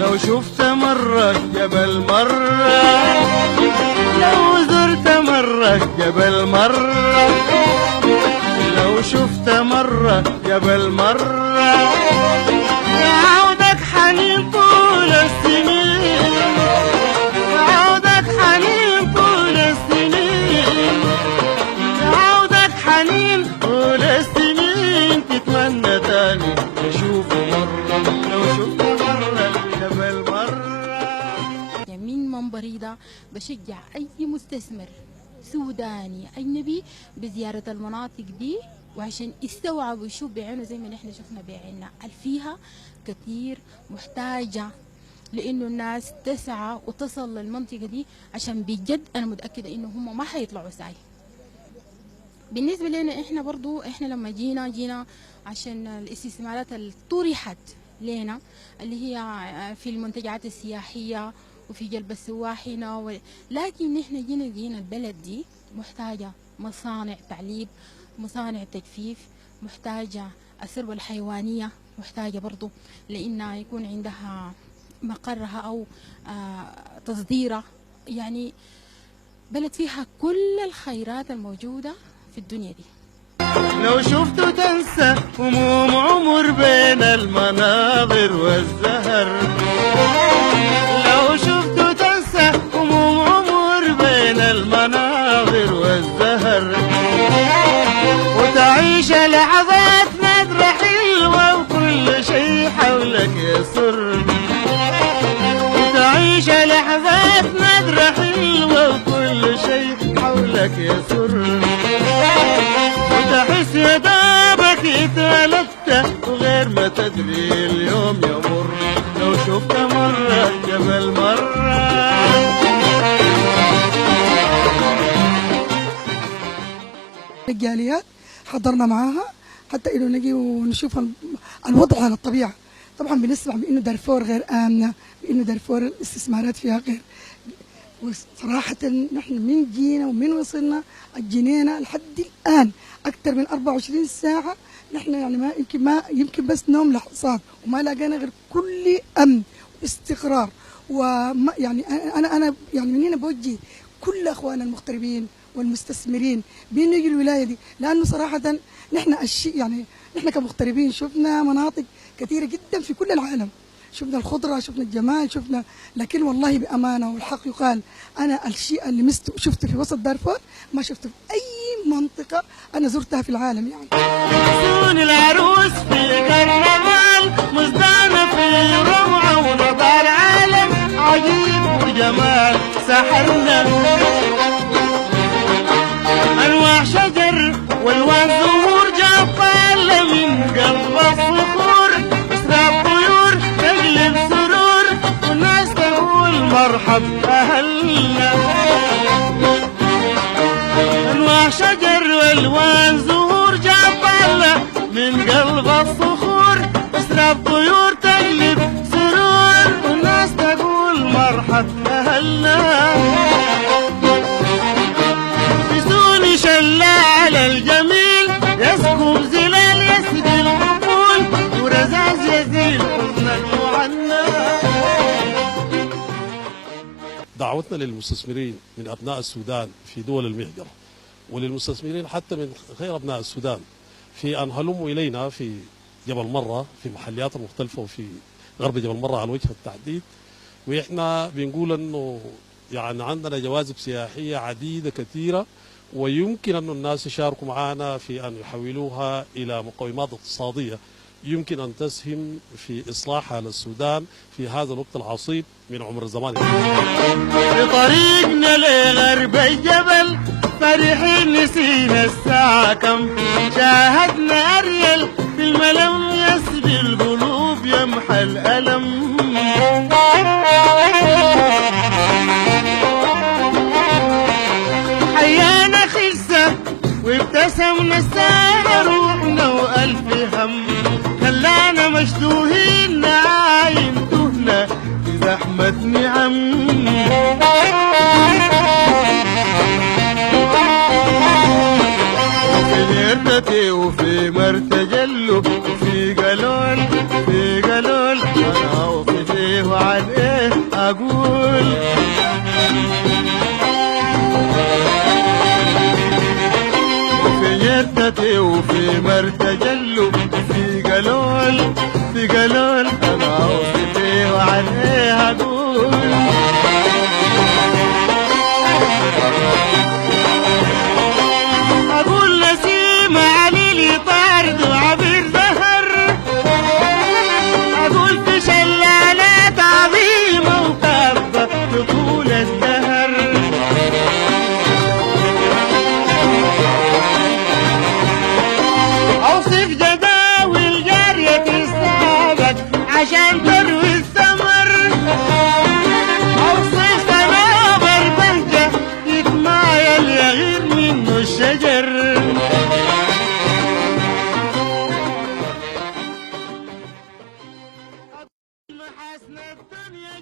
لو شفت مرة جبل مرة، لو زرت مرة جبل مرة، لو شفت مرة جبل مرة، يعودك حنين طول السنين، يعودك حنين طول السنين، يعودك حنين طول السنين، تتمنى تاني تشوفه مرة، لو شفت مرة جبل مرة. من منبري ده بشجع أي مستثمر سوداني أجنبي بزيارة المناطق دي، وعشان يستوعب ويشوف بعينه زي ما نحن شفنا بعيننا فيها كثير محتاجة، لأنه الناس تسعى وتصل للمنطقة دي، عشان بجد أنا متأكدة إنه هم ما حيطلعوا سعي. بالنسبة لنا إحنا برضو إحنا لما جينا عشان الاستثمارات اللي طرحت لنا اللي هي في المنتجعات السياحية وفي جلب السواح هنا لكن نحن جينا البلد دي محتاجة مصانع تعليب، مصانع تجفيف، محتاجة الثروة الحيوانية، محتاجة برضو لأنها يكون عندها مقرها أو تصديرها، يعني بلد فيها كل الخيرات الموجودة في الدنيا دي. لو شفته تنسى هموم عمر بين المناظر والزهر، لو شفته تنسى هموم عمر بين المناظر والزهر، وتعيش لحظات نادرة حلوة وكل شيء حولك يسر، وتعيش لحظات نادرة حلوة وكل شيء حولك يسر، وتحس يا دابك اتولدت وغير ما تدري اليوم يمر، لو شفت مرة جبل مرة. الجاليات حضرنا معاها حتى انه نجي ونشوف الوضع على الطبيعه. طبعا بنسمع بانه دارفور غير امنه، بانه دارفور الاستثمارات فيها غير، وصراحه نحن من جينا ومن وصلنا الجنينه لحد الان اكثر من 24 ساعه، نحن يعني ما يمكن بس نوم لحظات، وما لقينا غير كل امن واستقرار. وما يعني انا يعني من هنا بوجه كل اخواننا المغتربين والمستثمرين بانه يجوا الولايه دي، لانه صراحه نحن الشيء يعني نحن كمغتربين شفنا مناطق كثيره جدا في كل العالم، شفنا الخضره، شفنا الجمال، شفنا، لكن والله بامانه والحق يقال انا الشيء اللي شفته في وسط دارفور ما شفته في اي منطقه انا زرتها في العالم. يعني سون العروس في كرنفال مزدانه في روعه ونظر عالم عجيب وجمال سحرنا، انواع شجر والوان زهور جافه من قلب الصخور، اسراب طيور تجلب سرور والناس تقول مرحب اهلنا، انواع شجر والوان زهور جافه من قلب الصخور، اسراب طيور تجلب سرور والناس تقول مرحب اهلنا، شلال الجميل يسكب زلال يسقي العقول ورزاز يزيل حزن المعنى. دعوتنا للمستثمرين من ابناء السودان في دول المهجر وللمستثمرين حتى من غير ابناء السودان في ان هلموا الينا في جبل مره في محليات مختلفه وفي غرب جبل مره على وجه التحديد، واحنا بنقول انه يعني عندنا جواذب سياحيه عديده كثيره، ويمكن أن الناس يشاركوا معنا في أن يحولوها إلى مقومات اقتصادية يمكن أن تسهم في إصلاح حال السودان في هذا الوقت العصيب من عمر الزمان. في طريقنا لغرب الجبل فرحين نسينا الساعة كم، شاهدنا أريل في الملم يسبي القلوب يمحى الألم، حيانا خلسة وابتسمنا السنة روحنا وألف هم، خلانا مشدوهين نعاين تهنا في زحمة نعم، في نيرتتي وفي مرتجل وفي قلول أنا عليه أقول أقول نسيم عليلي طارد وعبير زهر أقول في شلالات عظيمة وكبة طول الدهر أوصف جداول جارية السابق عشان تروي الثمر أوصف صنابر بهجة يتمايل يغير منه الشجر محاسن الدنيا